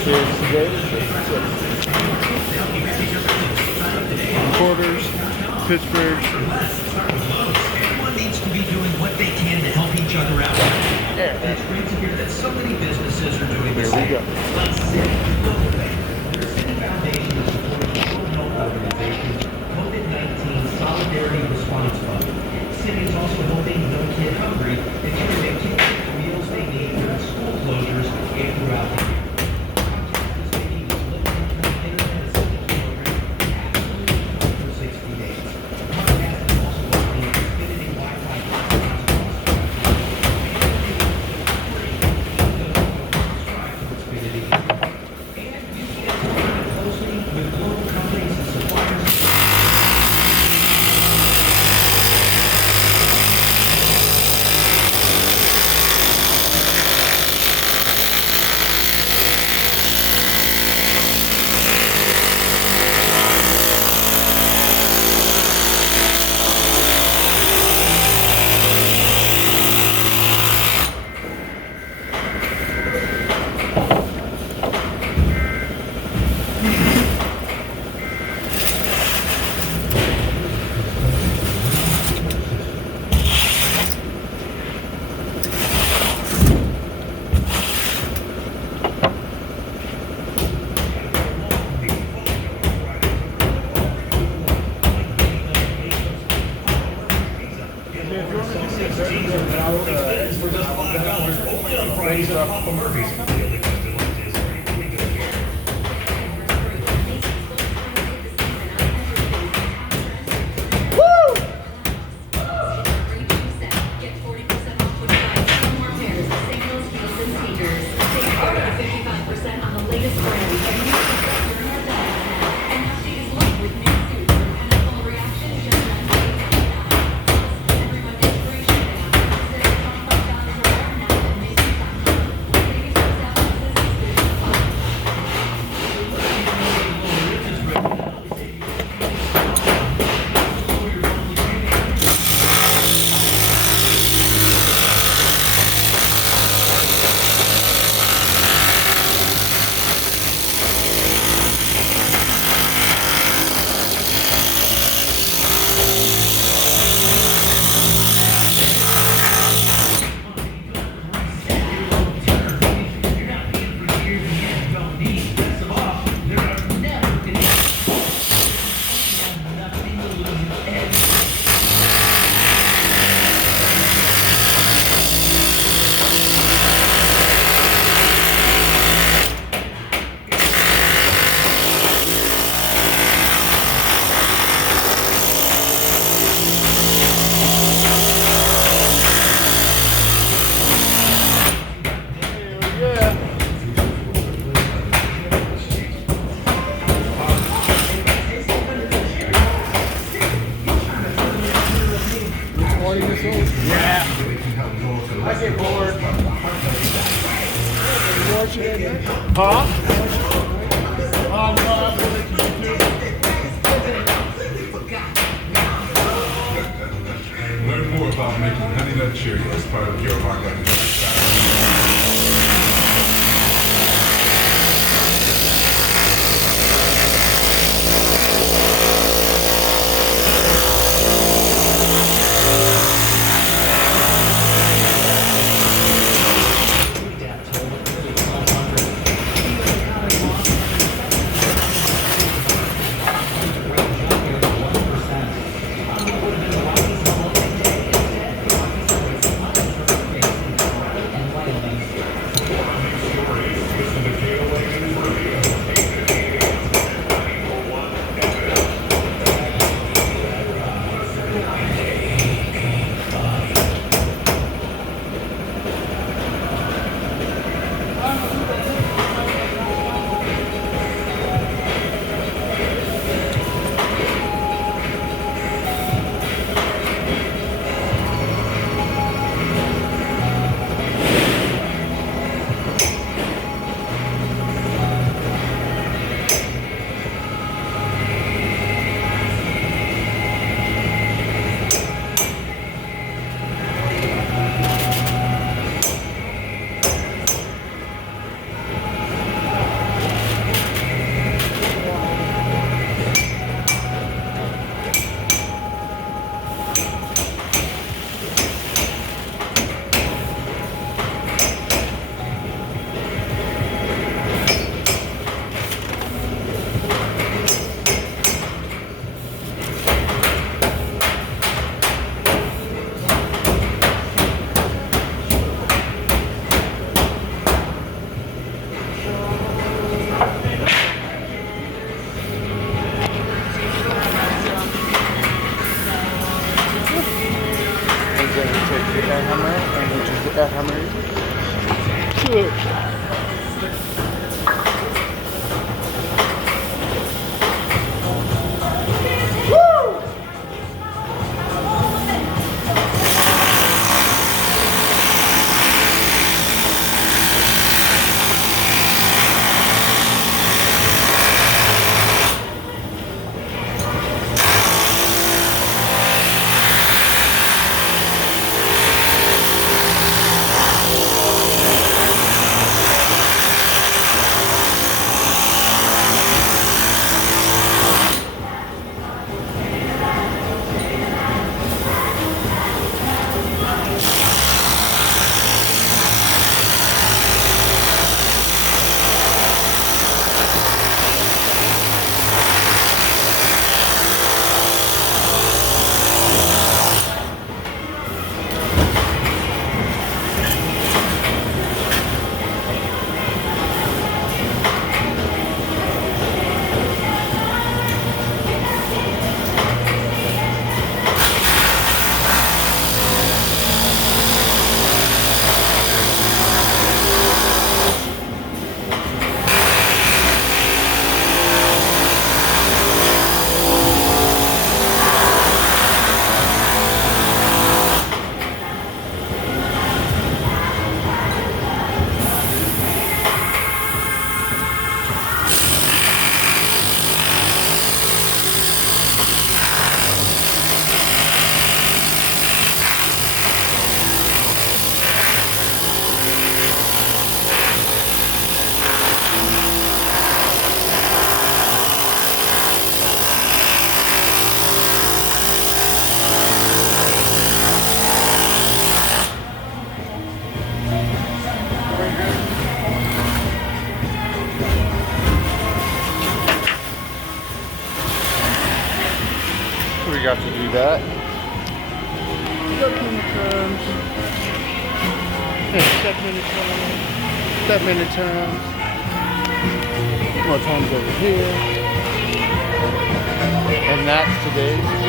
Quarters, Pittsburgh. Everyone needs to be doing what they can to help each other out. It's great to hear that so many businesses are doing the same. There we go. Like City Global Bank. Their City Foundation is supporting children's health organizations, COVID-19 Solidarity Response Fund. City is also helping No Kid Hungry and giving kids the meals they need during school closures and throughout the year. Contact this baby with low-income internet assistance program absolutely for 60 days. Comcast is also offering Xfinity Wi-Fi hotspots across the country. Subscribe to Xfinity. And you can work closely with global companies and suppliers. Learn more about making Honey Nut Cheerios part of your market. we got to do that. Step many times. More times over here. And that's today's